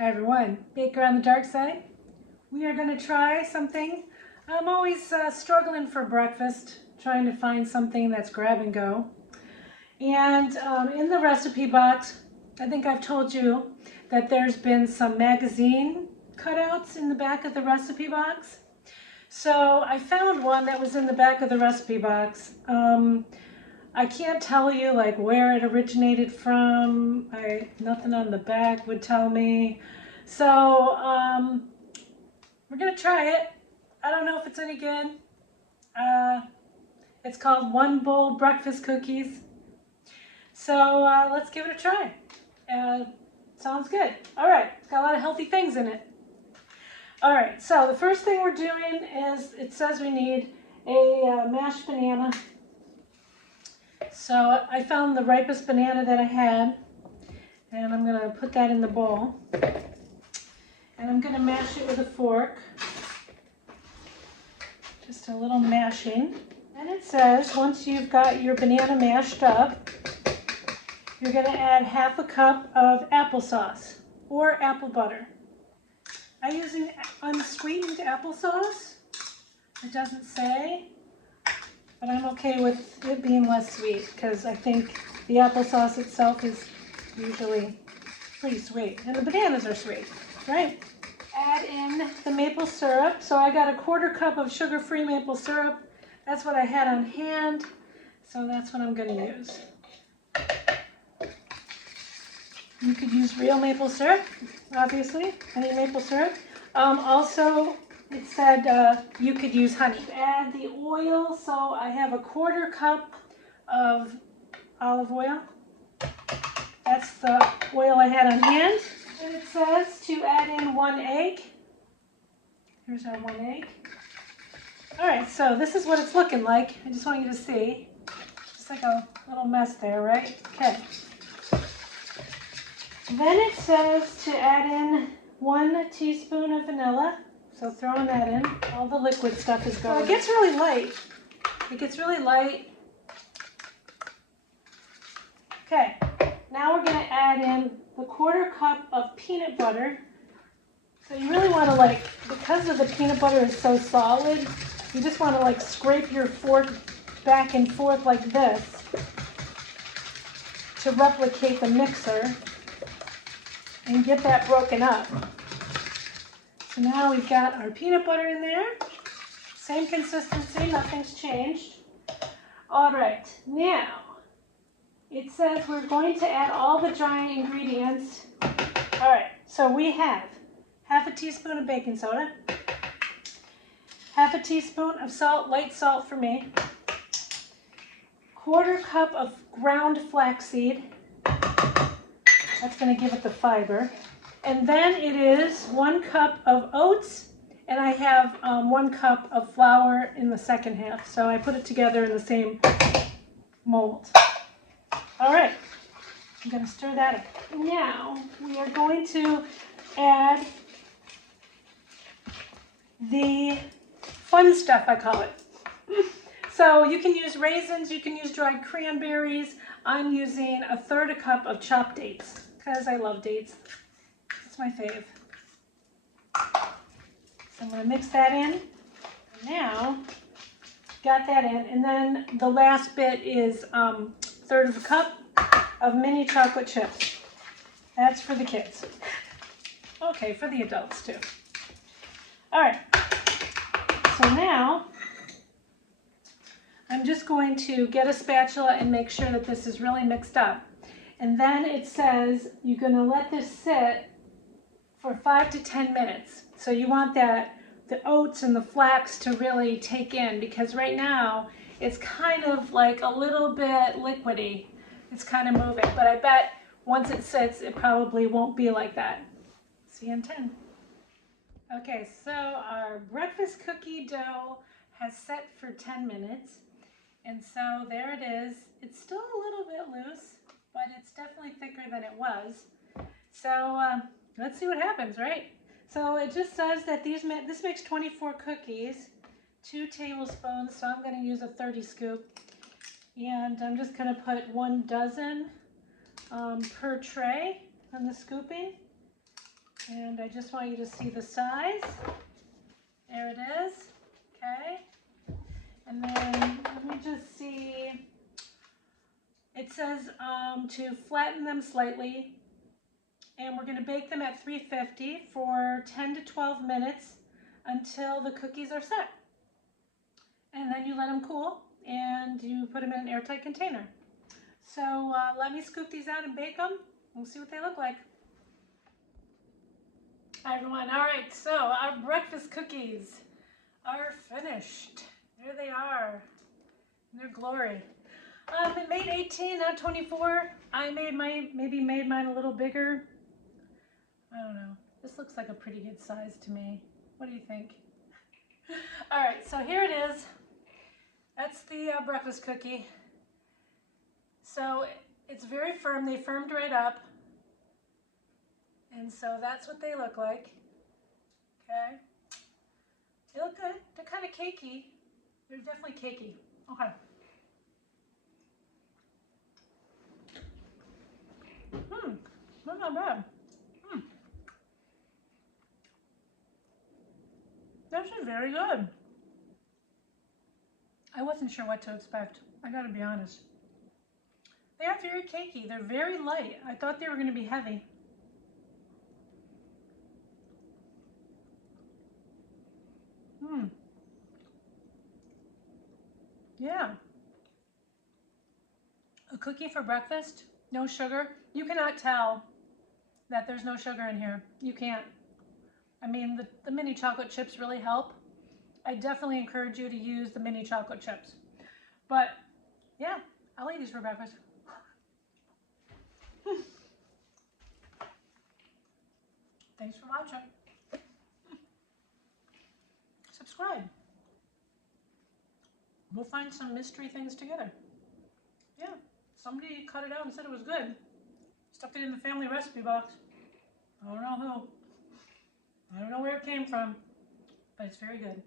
Hi everyone, Baker on the dark side. We are going to try something. I'm always struggling for breakfast, trying to find something that's grab and go. And in the recipe box, I think I've told you that there's been some magazine cutouts in the back of the recipe box. So I found one that was in the back of the recipe box. I can't tell you like where it originated from. Nothing on the back would tell me. So we're gonna try it. I don't know if it's any good. It's called One Bowl Breakfast Cookies. So let's give it a try. Sounds good. All right, it's got a lot of healthy things in it. All right, so the first thing we're doing is, it says we need a mashed banana. So I found the ripest banana that I had, and I'm gonna put that in the bowl. And I'm gonna mash it with a fork. Just a little mashing. And it says once you've got your banana mashed up, you're gonna add half a cup of applesauce or apple butter. I'm using unsweetened applesauce. It doesn't say, but I'm okay with it being less sweet because I think the applesauce itself is usually pretty sweet. And the bananas are sweet, right? Add in the maple syrup. So I got a 1/4 cup of sugar-free maple syrup. That's what I had on hand, so that's what I'm going to use. You could use real maple syrup, obviously, any maple syrup. Also, it said you could use honey. Add the oil, so I have a 1/4 cup of olive oil. That's the oil I had on hand. And it says to add in 1 egg. Here's our 1 egg. All right, so this is what it's looking like. I just want you to see. Just like a little mess there, right? Okay. Then it says to add in 1 teaspoon of vanilla. So throwing that in. All the liquid stuff is going. So it gets really light. It gets really light. Okay. Now we're going to add in the 1/4 cup of peanut butter. So you really want to, like, because of the peanut butter is so solid, you just want to like scrape your fork back and forth like this to replicate the mixer and get that broken up. So now we've got our peanut butter in there. Same consistency, nothing's changed. All right, now it says we're going to add all the dry ingredients. All right, so we have 1/2 teaspoon of baking soda, 1/2 teaspoon of salt, light salt for me, 1/4 cup of ground flaxseed. That's going to give it the fiber. And then it is 1 cup of oats, and I have 1 cup of flour in the second half. So I put it together in the same mold. All right, I'm going to stir that up. Now we are going to add the fun stuff, I call it. So you can use raisins, you can use dried cranberries. I'm using 1/3 cup of chopped dates because I love dates. It's my fave. So I'm going to mix that in. Now, got that in. And then the last bit is 1/3 cup of mini chocolate chips. That's for the kids. Okay, for the adults too. All right. So now, I'm just going to get a spatula and make sure that this is really mixed up. And then it says you're going to let this sit for 5 to 10 minutes. So you want the oats and the flax to really take in, because right now it's kind of like a little bit liquidy. It's kind of moving, but I bet once it sits, it probably won't be like that. See you in 10. Okay, so our breakfast cookie dough has set for 10 minutes. And so there it is. It's still a little bit loose, but it's definitely thicker than it was. So let's see what happens, right? So it just says that this makes 24 cookies, 2 tablespoons, so I'm going to use a 30 scoop. And I'm just going to put 1 dozen per tray on the scooping. And I just want you to see the size. There it is. Okay. And then let me just see. It says to flatten them slightly. And we're going to bake them at 350 for 10 to 12 minutes until the cookies are set. And then you let them cool and you put them in an airtight container. So let me scoop these out and bake them. We'll see what they look like. Hi everyone. All right, so our breakfast cookies are finished. There they are in their glory. It made 18, not 24. I maybe made mine a little bigger. I don't know. This looks like a pretty good size to me. What do you think? All right, so here it is. That's the breakfast cookie. So it's very firm. They firmed right up. And so that's what they look like. Okay. They look good. They're kind of cakey. They're definitely cakey. Okay. They're not bad. They're actually very good. I wasn't sure what to expect. I gotta be honest. They are very cakey. They're very light. I thought they were gonna be heavy. Yeah. A cookie for breakfast, no sugar. You cannot tell that there's no sugar in here. You can't. I mean, the mini chocolate chips really help. I definitely encourage you to use the mini chocolate chips. But yeah, I'll eat these for breakfast. Thanks for watching. Subscribe. We'll find some mystery things together. Yeah, somebody cut it out and said it was good. Stuck it in the family recipe box. I don't know who. I don't know where it came from, but it's very good.